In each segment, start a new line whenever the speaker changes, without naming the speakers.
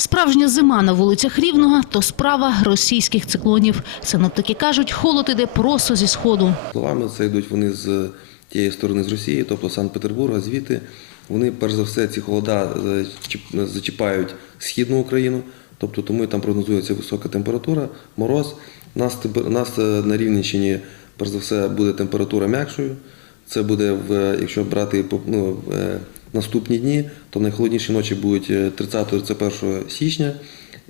Справжня зима на вулицях Рівного – то справа російських циклонів. Синоптики кажуть, холод іде просто зі сходу.
Словами це йдуть вони з тієї сторони з Росії, тобто Санкт-Петербурга, звідти. Вони, перш за все, ці холода е, зачіпають східну Україну, тобто тому і там прогнозується висока температура, мороз. Нас, нас е, на Рівненщині, перш за все, буде температура м'якшою. Це буде, в, якщо брати ну, е, наступні дні, то найхолодніші ночі будуть 30-31 січня.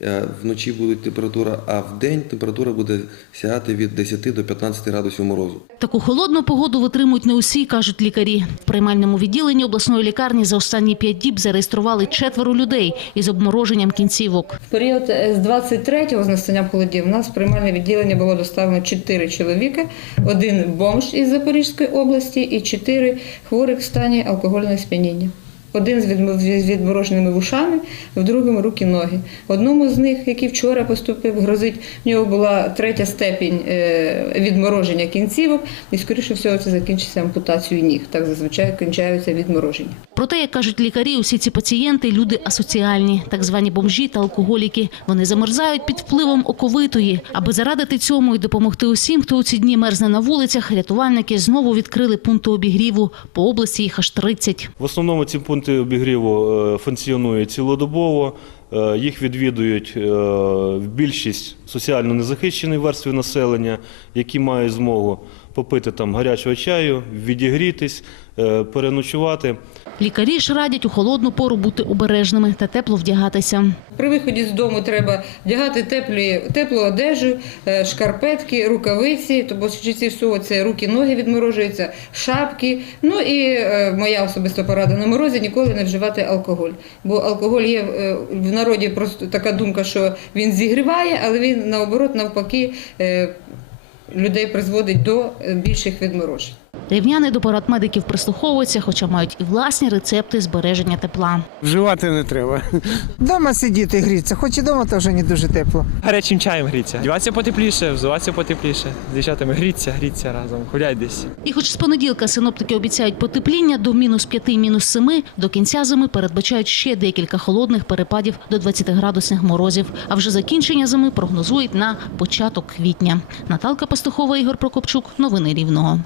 Е, Вночі буде температура, а в день температура буде сягати від 10 до 15 градусів морозу.
Таку холодну погоду витримують не усі, кажуть лікарі. В приймальному відділенні обласної лікарні за останні п'ять діб зареєстрували четверо людей із обмороженням кінцівок.
В період е, з 23-го з настанням холодів у нас в приймальне відділення було доставлено 4 чоловіка, один бомж із Запорізької області і 4 хворих в стані алкогольного сп'яніння. Один з відм- з відмороженими вушами, в другому руки ноги. Одному з них, який вчора поступив, грозить, в нього була третя степінь е, відмороження кінцівок, і скоріше всього це закінчиться ампутацією ніг. Так зазвичай кінчаються відмороження.
Проте, як кажуть лікарі, усі ці пацієнти – люди асоціальні, так звані бомжі та алкоголіки. Вони замерзають під впливом оковитої. Аби зарадити цьому і допомогти усім, хто у ці дні мерзне на вулицях, рятувальники знову відкрили пункти обігріву. По області їх аж 30.
В основному ці пункти обігріву е, функціонують цілодобово. Е, Їх відвідують е, більшість соціально незахищеної верстви населення, які мають змогу попити там гарячого чаю, відігрітись, е, переночувати.
Лікарі ж радять у холодну пору бути обережними та тепло вдягатися.
При виході з дому треба вдягати теплі, теплу одежу, шкарпетки, рукавиці, тобто всього це руки, ноги відморожуються, шапки. Ну і моя особиста порада на морозі ніколи не вживати алкоголь. Бо алкоголь є в народі просто така думка, що він зігріває, але він наоборот навпаки е, людей призводить до е, більших відморожень.
Рівняни до порад медиків прислуховуються, хоча мають і власні рецепти збереження тепла.
Вживати не треба.
Дома сидіти гріться, хоч і дома теж не дуже тепло.
Гарячим чаєм гріться. Діватися потепліше, взуватися потепліше. З дівчатами гріться, гріться разом, гулять десь.
І хоч з понеділка синоптики обіцяють потепління до мінус 5, мінус 7, до кінця зими передбачають ще декілька холодних перепадів до 20-градусних морозів. А вже закінчення зими прогнозують на початок квітня. Наталка Пастухова, Ігор Прокопчук. Новини Рівного.